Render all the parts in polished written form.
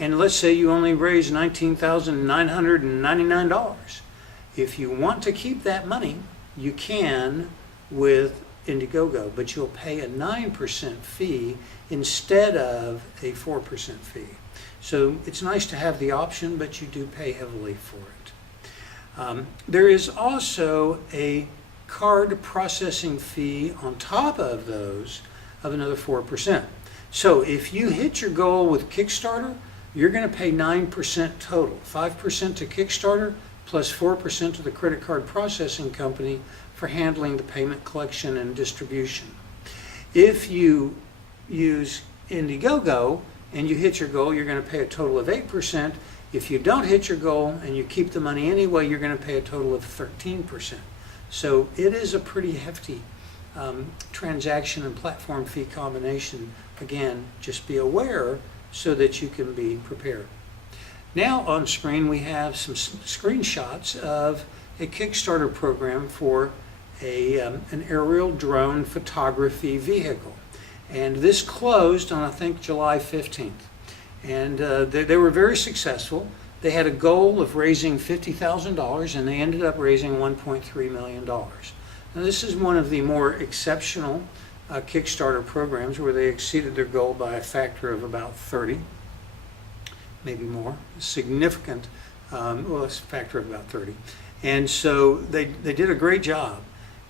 and let's say you only raise $19,999. If you want to keep that money, you can with Indiegogo, but you'll pay a 9% fee instead of a 4% fee. So it's nice to have the option, but you do pay heavily for it. There is also a card processing fee on top of those of another 4%. So if you hit your goal with Kickstarter, you're going to pay 9% total, 5% to Kickstarter plus 4% to the credit card processing company for handling the payment collection and distribution. If you use Indiegogo and you hit your goal, you're going to pay a total of 8%. If you don't hit your goal and you keep the money anyway, you're going to pay a total of 13%. So it is a pretty hefty transaction and platform fee combination. Again, just be aware so that you can be prepared. Now on screen we have some screenshots of a Kickstarter program for an aerial drone photography vehicle. And this closed on, I think, July 15th. And they were very successful. They had a goal of raising $50,000 and they ended up raising $1.3 million. Now this is one of the more exceptional Kickstarter programs where they exceeded their goal by a factor of about 30, maybe more, significant, well, it's a factor of about 30. And so they did a great job.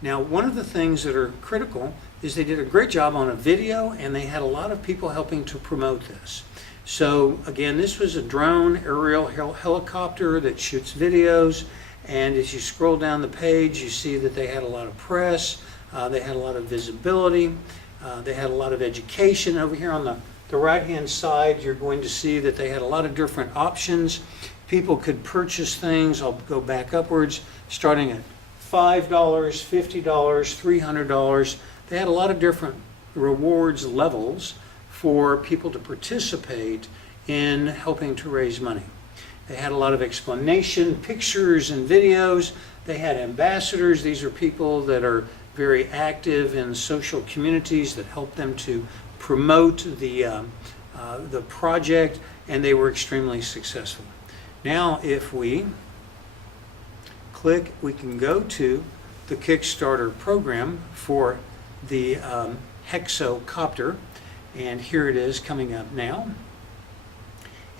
Now, one of the things that are critical is they did a great job on a video and they had a lot of people helping to promote this. So again, this was a drone aerial helicopter that shoots videos, and as you scroll down the page you see that they had a lot of press, they had a lot of visibility, they had a lot of education. Over here on the right hand side you're going to see that they had a lot of different options. People could purchase things, I'll go back upwards, starting at $5, $50, $300. They had a lot of different rewards levels for people to participate in helping to raise money. They had a lot of explanation, pictures and videos. They had ambassadors. These are people that are very active in social communities that help them to promote the project, and they were extremely successfux. Now if we click, we can go to the Kickstarter program for the Hexocopter, and here it is coming up now.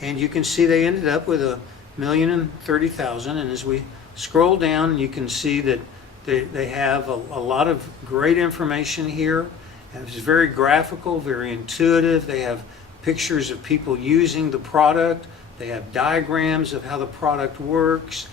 And you can see they ended up with $1,030,000, and as we scroll down you can see that they have a lot of great information here, and it's very graphical, very intuitive. They have pictures of people using the product, they have diagrams of how the product works,